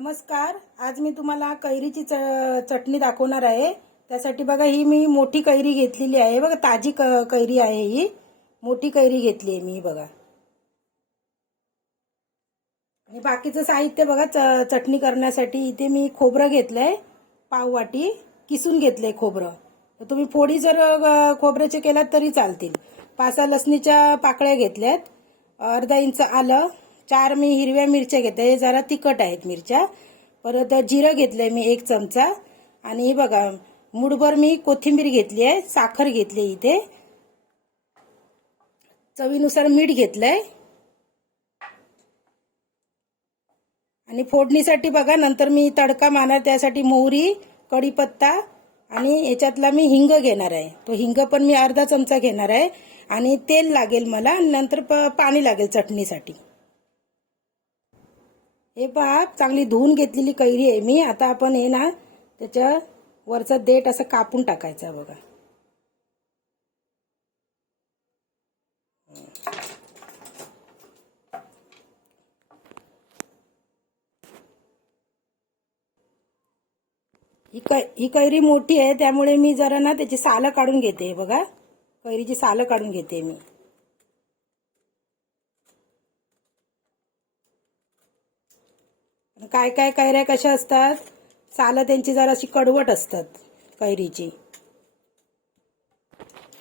नमस्कार आज मी तुम्हाला कैरीची च चटणी दाखवणार आहे. त्यासाठी बघा ही मी मोठी कैरी घेतलेली आहे. बघा ताजी क- कैरी आहे ही. मोठी कैरी घेतली आहे मी बघा. आणि बाकीचं साहित्य बघा च- चटणी करण्यासाठी. इथे मी खोबरं घेतलंय आहे पाववाटी किसून घेतलंय खोबरं. तर तुम्ही फोडी जर खोबऱ्याचे केलात तरी चालतील. पाच सहा लसणीच्या पाकळ्या घेतल्यात. अर्धा इंच आलं. चार मी हिरव्या मिरच्या घेते. हे जरा तिखट आहेत मिरच्या. परत जिरं घेतलंय मी एक चमचा. आणि हे बघा मुठभर मी कोथिंबीर घेतली आहे साखर घेतली आहे इथे. चवीनुसार मीठ घेतलंय. आणि फोडणीसाठी बघा नंतर मी तडका मारणार त्यासाठी मोहरी कढीपत्ता आणि याच्यातला मी हिंग घेणार आहे. तो हिंग पण मी अर्धा चमचा घेणार आहे. आणि तेल लागेल मला नंतर प- पाणी लागेल चटणीसाठी. हे पहा चांगली धुवून घेतलेली कैरी आहे. मी आता आपण हे ना त्याच्या वरचा देठ असं कापून टाकायचा बघा. ही कै ही कैरी मोठी आहे त्यामुळे मी जरा ना त्याची सालं काढून घेते बघा. कैरीची सालं काढून घेते मी. काय काय कैऱ्या कशा असतात? सालं त्यांची जराशी कडवट असतात कैरीची.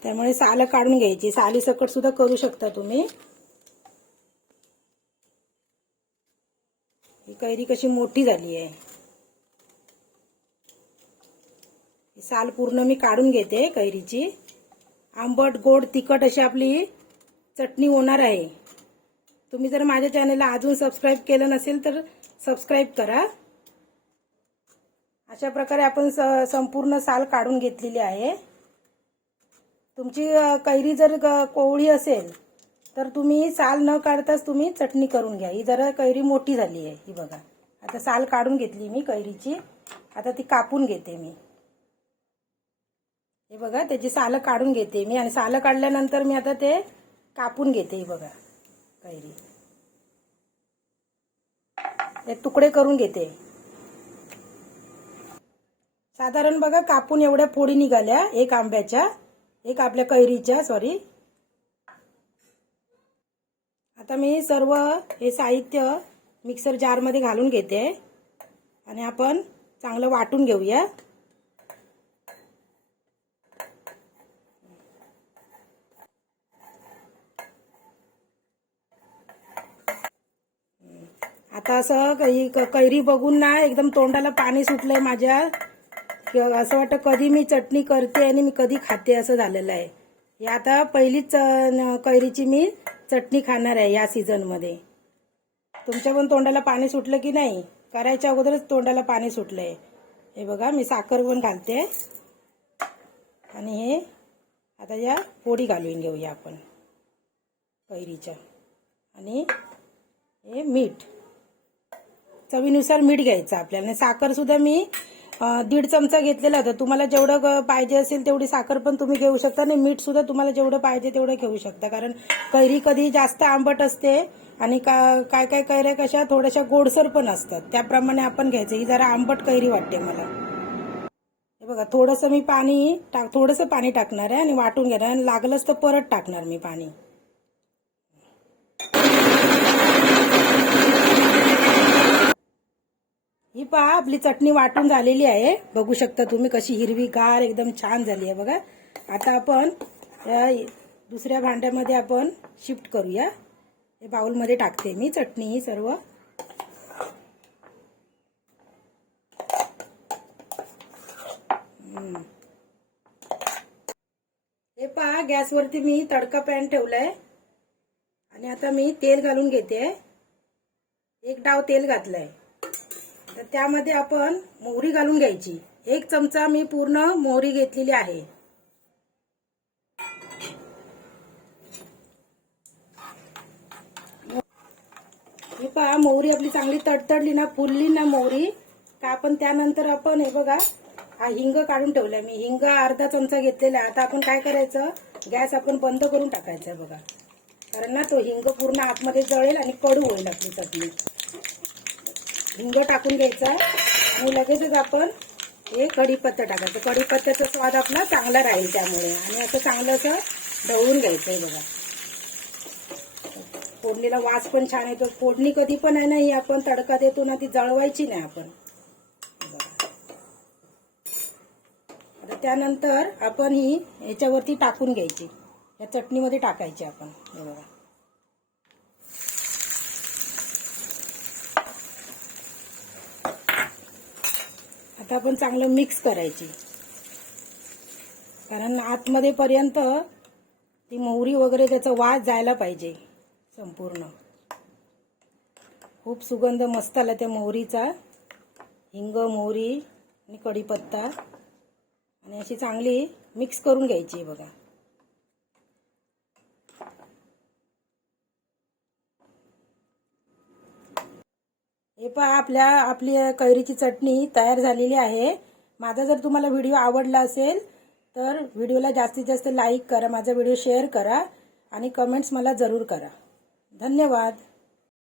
त्यामुळे सालं काढून घ्यायची. साली सकट सुद्धा करू शकता तुम्ही. ही कैरी कशी मोठी झाली आहे. ही साल पूर्ण मी काढून घेते कैरीची. आंबट गोड तिखट अशी आपली चटणी होणार आहे. तुम्ही जर माझ्या चॅनलला अजून सबस्क्राईब केलं नसेल तर सबस्क्राईब करा. अशा प्रकारे आपण स- संपूर्ण साल काढून घेतलेली आहे. तुमची कैरी जर ग- कोवळी असेल तर तुम्ही साल न काढताच तुम्ही चटणी करून घ्या. ही जरा कैरी मोठी झाली आहे ही बघा. आता साल काढून घेतली मी कैरीची. आता ती कापून घेते मी. हे बघा त्याची सालं काढून घेते मी. आणि सालं काढल्यानंतर मी आता ते कापून घेते ही बघा कैरी. तुकडे करून घेते. साधारण बघा कापून एवढ्या फोडी निघाल्या एक आंब्याच्या एक आपल्या कैरीच्या सॉरी आता मी सर्व हे साहित्य मिक्सर जारमध्ये घालून घेते. आणि आपण चांगलं वाटून घेऊया. आता असं काही क- कैरी बघून ना एकदम तोंडाला पाणी सुटलंय माझ्या. असं वाटतं कधी मी चटणी करते आणि मी कधी खाते असं झालेलं आहे. हे आता पहिलीच कैरीची मी चटणी खाणार आहे या सीझनमध्ये तुमच्या पण तोंडाला पाणी सुटलं की नाही? करायच्या अगोदरच तोंडाला पाणी सुटलंय. हे बघा मी साखर पण घालते. आणि हे आता या पोळी घालून घेऊया आपण कैरीच्या. आणि हे मीठ. चवीनुसार मीठ घ्यायचं आपल्याला. साखर सुद्धा मी दीड चमचा घेतलेला होता. तुम्हाला जेवढं पाहिजे असेल तेवढी साखर पण तुम्ही घेऊ शकता. आणि मीठ सुद्धा तुम्हाला जेवढं पाहिजे तेवढं घेऊ शकता. कारण कैरी कधी जास्त आंबट असते आणि का काय काय कैऱ्या कशा थोड्याशा गोडसर पण असतात. त्याप्रमाणे आपण घ्यायचं. ही जरा आंबट कैरी वाटते मला. हे बघा थोडंसं मी पाणी टाक थोडंसं पाणी टाकणार आहे आणि वाटून घेणार आणि लागलंच तर परत टाकणार मी पाणी. ही पहा आपली चटणी वाटून झालेली आहे. बघू शकता तुम्ही कशी हिरवी गार एकदम छान झाली आहे बघा. आता आपण दुसऱ्या भांड्यामध्ये आपण शिफ्ट करूया. हे बाउलमध्ये टाकते मी चटणी ही सर्व. हे पहा गॅसवरती मी तडका पॅन ठेवलाय. आणि आता मी तेल घालून घेते. एक डाव तेल घातलंय. तर त्यामध्ये आपण मोहरी घालून घ्यायची. एक चमचा मी पूर्ण मोहरी घेतलेली आहे. हे पहा मोहरी आपली चांगली तडतडली ना फुलली ना मोहरी. का आपण त्यानंतर आपण हे बघा हा हिंग काढून ठेवलाय मी. हिंग अर्धा चमचा घेतलेला आहे. आता आपण काय करायचं? गॅस आपण बंद करून टाकायचा आहे बघा. कारण ना तो हिंग पूर्ण आतमध्ये जळेल आणि कडू होईल आपली चटणी. हिंग टाकून घ्यायचा आणि लगेचच आपण हे कढीपत्ता टाकायचं. कढीपत्त्याचा स्वाद आपला चांगला राहील त्यामुळे. आणि असं चांगलं असं ढवळून घ्यायचं आहे बघा. फोडणीला वास पण छान येतो. फोडणी कधी पण आहे ना ही आपण तडका देतो ना ती जळवायची नाही आपण. आता त्यानंतर आपण ही याच्यावरती टाकून घ्यायची. या चटणीमध्ये टाकायची आपण. हे बघा. आता आपण चांगलं मिक्स करायची. कारण आतमध्ये पर्यंत ती मोहरी वगैरे त्याचा वास जायला पाहिजे संपूर्ण. खूप सुगंध मस्त आला त्या मोहरीचा. हिंग मोहरी आणि कढीपत्ता. आणि अशी चांगली मिक्स करून घ्यायची बघा. हे पहा आपल्या आपली कैरीची चटणी तयार झालेली आहे. माझा जर तुम्हाला व्हिडिओ आवडला असेल तर व्हिडिओला जास्तीत जास्त लाईक करा माझा व्हिडिओ शेअर करा आणि कमेंट्स मला जरूर करा. धन्यवाद.